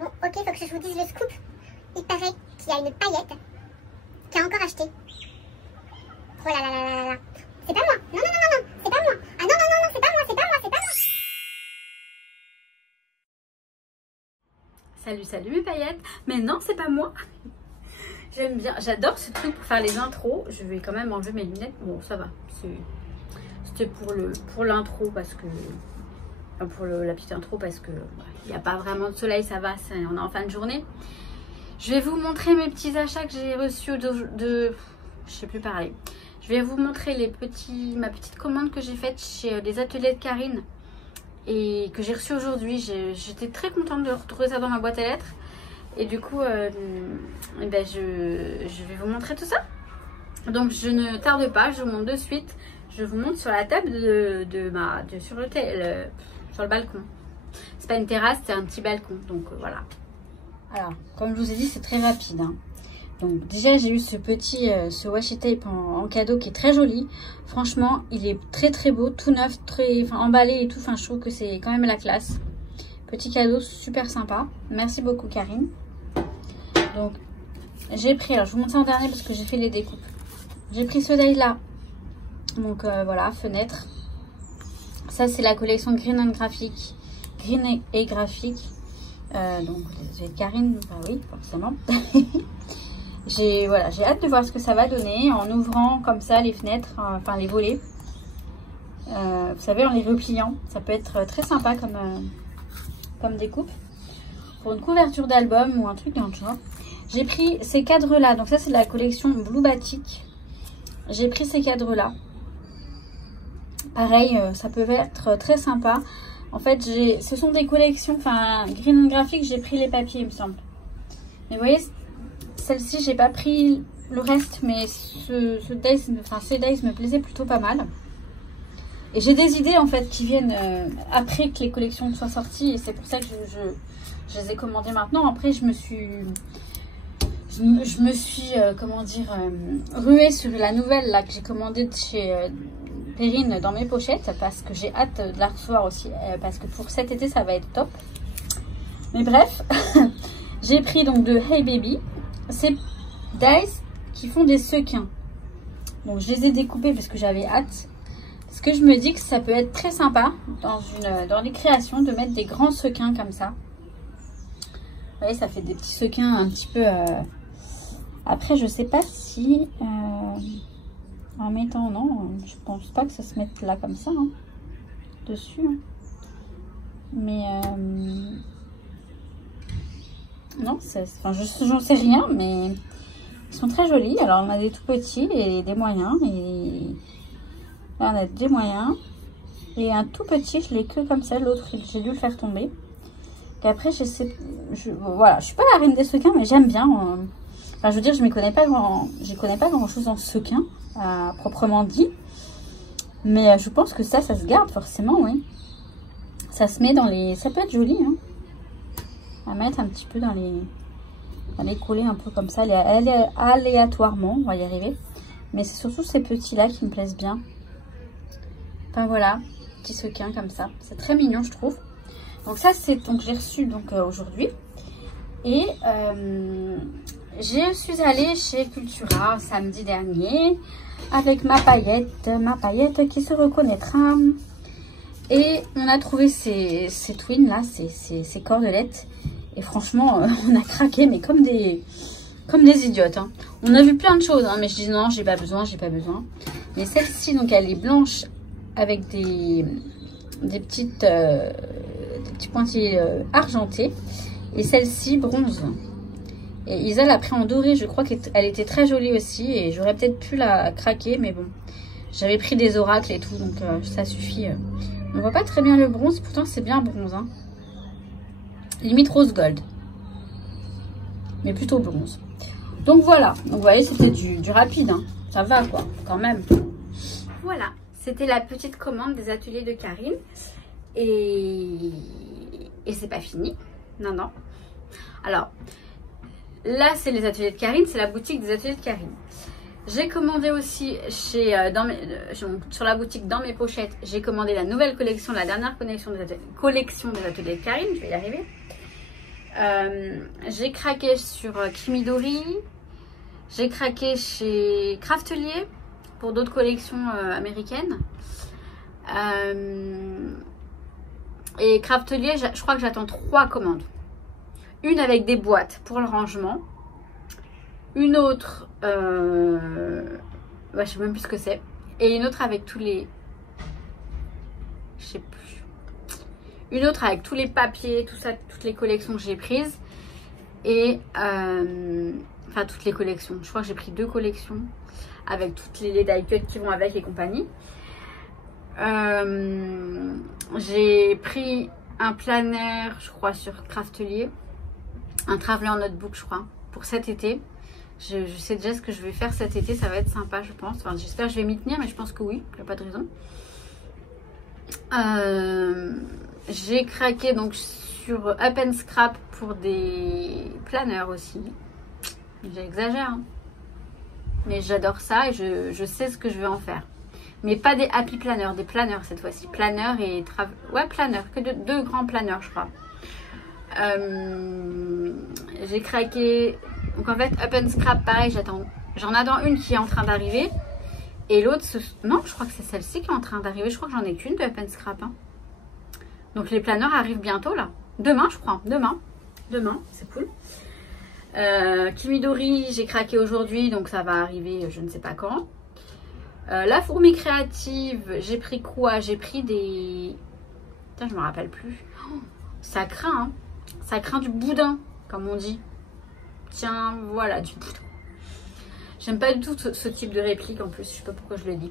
Bon, ok, faut que je vous dise le scoop. Il paraît qu'il y a une paillette qui a encore acheté. Oh là là là là là. C'est pas moi. Non, non, non, non, non. C'est pas moi. Ah non, non, non, non, c'est pas moi, c'est pas moi, c'est pas moi. Salut, salut mes paillettes. Mais non, c'est pas moi. J'aime bien, j'adore ce truc pour faire les intros. Je vais quand même enlever mes lunettes. Bon, ça va. C'était pour l'intro parce que... Pour la petite intro parce que il n'y a pas vraiment de soleil, ça va, on est en fin de journée. Je vais vous montrer mes petits achats que j'ai reçus je sais plus parler. Je vais vous montrer ma petite commande que j'ai faite chez les ateliers de Karine et que j'ai reçue aujourd'hui. J'étais très contente de retrouver ça dans ma boîte à lettres. Et du coup, je vais vous montrer tout ça. Donc je ne tarde pas, je vous montre de suite. Je vous montre sur la table sur le balcon. C'est pas une terrasse, c'est un petit balcon. Donc voilà. Alors, comme je vous ai dit, c'est très rapide. Hein. Donc déjà, j'ai eu ce washi tape en cadeau qui est très joli. Franchement, il est très très beau, tout neuf, emballé et tout. Enfin, je trouve que c'est quand même la classe. Petit cadeau super sympa. Merci beaucoup Karine. Donc j'ai pris, alors je vous montre ça en dernier parce que j'ai fait les découpes. J'ai pris ce die là. Donc voilà, fenêtre. Ça c'est la collection Green and Graphic. Green et graphique. Donc j'ai Karine, bah oui, forcément. J'ai hâte de voir ce que ça va donner en ouvrant comme ça les fenêtres, enfin les volets. Vous savez, en les repliant. Ça peut être très sympa comme découpe. Pour une couverture d'album ou un truc dans le genre. J'ai pris ces cadres là. Donc ça c'est la collection Blue Batik. J'ai pris ces cadres là. Pareil, ça peut être très sympa. En fait, ce sont des collections, enfin, Green and Graphic, j'ai pris les papiers, il me semble. Mais vous voyez, celle-ci, j'ai pas pris le reste, mais ces dies me plaisaient plutôt pas mal. Et j'ai des idées, en fait, qui viennent après que les collections soient sorties, et c'est pour ça que je les ai commandées maintenant. Après, je me suis comment dire, ruée sur la nouvelle, là, que j'ai commandée de chez... Perrine dans mes pochettes parce que j'ai hâte de la recevoir aussi parce que pour cet été ça va être top. Mais bref, j'ai pris donc de Hey Baby ces dies qui font des sequins. Donc je les ai découpés parce que j'avais hâte, parce que je me dis que ça peut être très sympa dans les créations de mettre des grands sequins comme ça. Vous voyez, ça fait des petits sequins un petit peu après je sais pas si en mettant, non, je pense pas que ça se mette là comme ça, hein, dessus. Hein. Mais, non, enfin, j'en sais rien, mais ils sont très jolis. Alors, on a des tout petits et des moyens. Et là, on a des moyens. Et un tout petit, je l'ai que comme ça. L'autre, j'ai dû le faire tomber. Et après, voilà, je suis pas la reine des sequins, mais j'aime bien. Enfin, je veux dire, je connais pas grand chose en sequin. Proprement dit, mais je pense que ça se garde forcément, oui. Ça se met ça peut être joli, hein, à mettre un petit peu dans les coller un peu comme ça, aléatoirement, on va y arriver. Mais c'est surtout ces petits là qui me plaisent bien. Enfin voilà, petit sequin comme ça, c'est très mignon je trouve. Donc ça c'est donc j'ai reçu donc aujourd'hui et je suis allée chez Cultura samedi dernier avec ma paillette qui se reconnaîtra. Et on a trouvé ces twins là, ces cordelettes. Et franchement, on a craqué, mais comme des idiotes. Hein. On a vu plein de choses, hein, mais je dis non, j'ai pas besoin. Mais celle-ci, donc elle est blanche avec des petits pointillés argentés. Et celle-ci, bronze. Et Isa l'a pris en doré, je crois qu'elle était très jolie aussi. Et j'aurais peut-être pu la craquer, mais bon. J'avais pris des oracles et tout, donc ça suffit. On voit pas très bien le bronze, pourtant c'est bien bronze. Hein. Limite rose gold. Mais plutôt bronze. Donc voilà, donc vous voyez c'était du rapide. Hein. Ça va quoi, quand même. Voilà, c'était la petite commande des ateliers de Karine. Et c'est pas fini. Non, non. Alors... Là, c'est les ateliers de Karine, c'est la boutique des ateliers de Karine. J'ai commandé aussi sur la boutique dans mes pochettes, j'ai commandé la nouvelle collection, la dernière collection des ateliers de Karine, je vais y arriver. J'ai craqué sur Kimidori. J'ai craqué chez Craftelier pour d'autres collections américaines. Et Craftelier, je crois que j'attends 3 commandes. Une avec des boîtes pour le rangement. Une autre, je sais même plus ce que c'est. Et une autre avec tous les... Je sais plus. Une autre avec tous les papiers, tout ça, toutes les collections que j'ai prises. Et... enfin, toutes les collections. Je crois que j'ai pris 2 collections. Avec toutes les die cuts qui vont avec et compagnie. J'ai pris un planner, je crois, sur Craftelier. Un traveler notebook, je crois, pour cet été. Je sais déjà ce que je vais faire cet été. Ça va être sympa, je pense. Enfin, j'espère que je vais m'y tenir, mais je pense que oui. Il n'y a pas de raison. J'ai craqué donc sur Up and Scrap pour des planners aussi. J'exagère, hein. Mais j'adore ça et je sais ce que je vais en faire. Mais pas des happy planners, des planners cette fois-ci. Planners et ouais, planners, que 2 grands planners, je crois. J'ai craqué. Donc en fait, Up and Scrap, pareil, j'en attends une qui est en train d'arriver. Et l'autre, non, je crois que c'est celle-ci qui est en train d'arriver. Je crois que j'en ai qu'une de Up and Scrap. Hein. Donc les planners arrivent bientôt là. Demain, je crois. Demain, c'est cool. Kimidori, j'ai craqué aujourd'hui, donc ça va arriver je ne sais pas quand. La fourmi créative, j'ai pris quoi? J'ai pris des... Putain, je me rappelle plus. Oh, ça craint, hein. Ça craint du boudin, comme on dit. Tiens, voilà, du boudin. J'aime pas du tout ce type de réplique en plus, je sais pas pourquoi je le dis.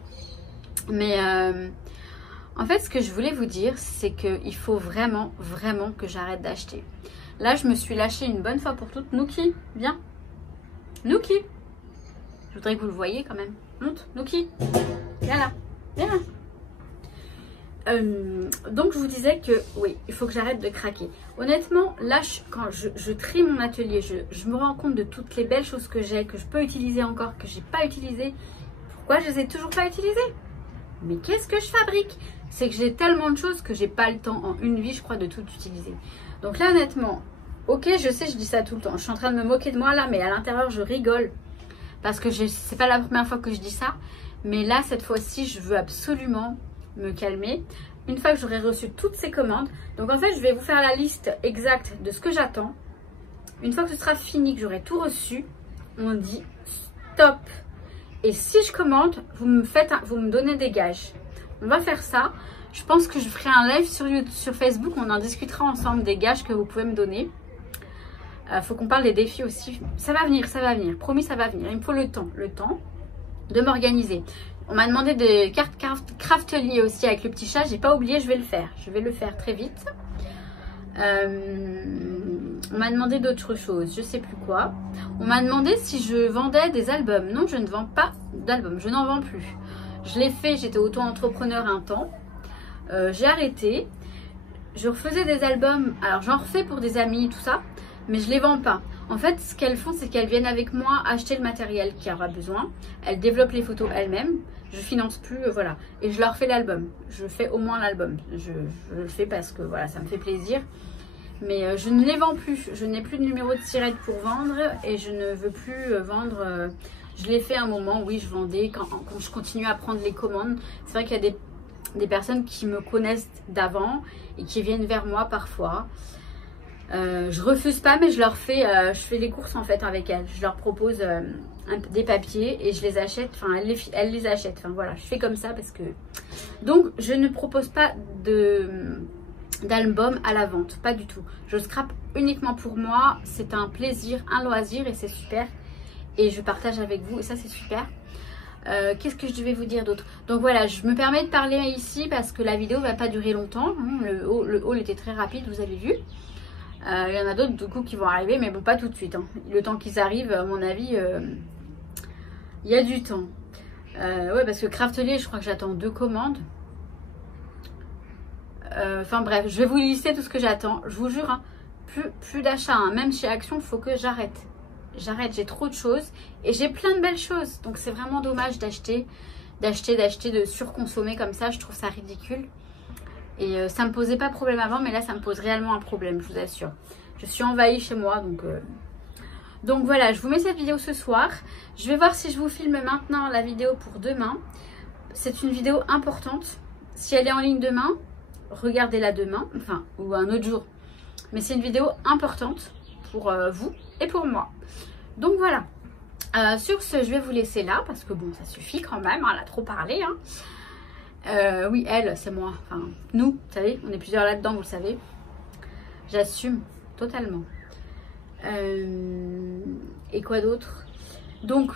Mais en fait, ce que je voulais vous dire, c'est qu'il faut vraiment, vraiment que j'arrête d'acheter. Là, je me suis lâchée une bonne fois pour toutes. Nuki, viens. Nuki. Je voudrais que vous le voyez quand même. Monte, Nuki. Viens là. Viens là. Donc, je vous disais que oui, il faut que j'arrête de craquer. Honnêtement, là, quand je trie mon atelier, je me rends compte de toutes les belles choses que j'ai, que je peux utiliser encore, que j'ai pas utilisées. Pourquoi je les ai toujours pas utilisées? Mais qu'est-ce que je fabrique? C'est que j'ai tellement de choses que j'ai pas le temps en une vie, je crois, de tout utiliser. Donc là, honnêtement, ok, je sais, je dis ça tout le temps. Je suis en train de me moquer de moi là, mais à l'intérieur, je rigole. Parce que c'est pas la première fois que je dis ça. Mais là, cette fois-ci, je veux absolument me calmer. Une fois que j'aurai reçu toutes ces commandes. Donc en fait, je vais vous faire la liste exacte de ce que j'attends. Une fois que ce sera fini, que j'aurai tout reçu, on dit stop. Et si je commande, vous me donnez des gages. On va faire ça. Je pense que je ferai un live sur Facebook. On en discutera ensemble des gages que vous pouvez me donner. Faut qu'on parle des défis aussi. Ça va venir, ça va venir. Promis, ça va venir. Il me faut le temps de m'organiser. On m'a demandé des cartes Craftelier aussi avec le petit chat. J'ai pas oublié, je vais le faire. Je vais le faire très vite. On m'a demandé d'autres choses. Je sais plus quoi. On m'a demandé si je vendais des albums. Non, je ne vends pas d'albums. Je n'en vends plus. Je l'ai fait, j'étais auto-entrepreneur un temps. J'ai arrêté. Je refaisais des albums. Alors, j'en refais pour des amis, tout ça. Mais je les vends pas. En fait, ce qu'elles font, c'est qu'elles viennent avec moi acheter le matériel qu'il y aura besoin. Elles développent les photos elles-mêmes. Je finance plus, voilà. Et je leur fais l'album. Je fais au moins l'album. Je le fais parce que voilà, ça me fait plaisir. Mais je ne les vends plus. Je n'ai plus de numéro de tirette pour vendre. Et je ne veux plus vendre. Je l'ai fait un moment, oui, je vendais. Quand je continue à prendre les commandes. C'est vrai qu'il y a des personnes qui me connaissent d'avant et qui viennent vers moi parfois. Je refuse pas, mais je leur fais, je fais les courses en fait avec elles. Je leur propose des papiers et je les achète. Enfin, elles les achètent. Enfin voilà, je fais comme ça parce que. Donc, je ne propose pas d'album à la vente, pas du tout. Je scrape uniquement pour moi. C'est un plaisir, un loisir et c'est super. Et je partage avec vous et ça c'est super. Qu'est-ce que je vais vous dire d'autre? Donc voilà, je me permets de parler ici parce que la vidéo va pas durer longtemps. Le haul était très rapide, vous avez vu. Il y en a d'autres du coup qui vont arriver, mais bon, pas tout de suite. Hein. Le temps qu'ils arrivent, à mon avis, il y a du temps. Ouais, parce que Craftelier, je crois que j'attends 2 commandes. Enfin bref, je vais vous lister tout ce que j'attends. Je vous jure, hein, plus d'achat. Hein. Même chez Action, il faut que j'arrête. J'arrête, j'ai trop de choses. Et j'ai plein de belles choses. Donc c'est vraiment dommage d'acheter, de surconsommer comme ça. Je trouve ça ridicule. Et ça me posait pas de problème avant, mais là, ça me pose réellement un problème, je vous assure. Je suis envahie chez moi, donc voilà, je vous mets cette vidéo ce soir. Je vais voir si je vous filme maintenant la vidéo pour demain. C'est une vidéo importante. Si elle est en ligne demain, regardez-la demain, enfin, ou un autre jour. Mais c'est une vidéo importante pour vous et pour moi. Donc voilà. Sur ce, je vais vous laisser là, parce que bon, ça suffit quand même, elle a trop parlé. Hein. Oui, elle, c'est moi. Enfin, nous, vous savez, on est plusieurs là-dedans, vous le savez. J'assume totalement. Et quoi d'autre? Donc,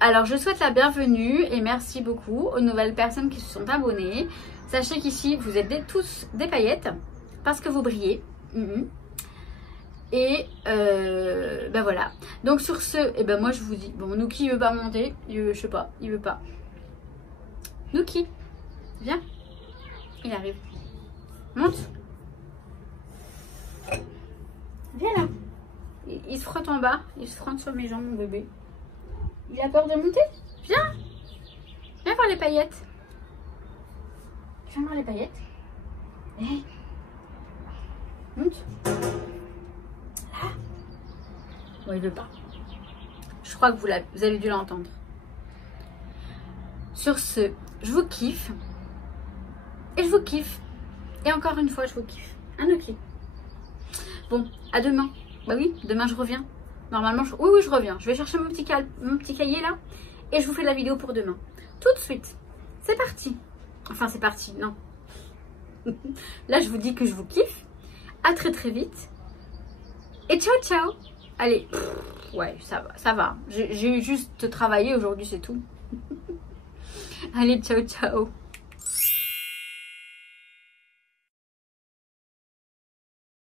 alors je souhaite la bienvenue et merci beaucoup aux nouvelles personnes qui se sont abonnées. Sachez qu'ici, vous êtes tous des paillettes parce que vous brillez. Et ben voilà. Donc sur ce, et ben moi je vous dis, bon, Nouki veut pas monter, je sais pas, il veut pas. Nouki, viens, il arrive. Monte. Viens là. Il se frotte en bas, il se frotte sur mes jambes, mon bébé. Il a peur de monter? Viens. Viens voir les paillettes. Viens voir les paillettes. Hey. Monte. Là. Bon, il veut pas. Je crois que vous avez dû l'entendre. Sur ce, je vous kiffe. Et je vous kiffe. Et encore une fois, je vous kiffe. Ok. Bon, à demain. Bah oui, demain je reviens. Normalement, oui, je reviens. Je vais chercher mon petit cahier là. Et je vous fais la vidéo pour demain. Tout de suite. C'est parti. Enfin, c'est parti, non. Là, je vous dis que je vous kiffe. À très très vite. Et ciao, ciao. Allez. Ouais, ça va. J'ai juste travaillé aujourd'hui, c'est tout. Allez, ciao, ciao.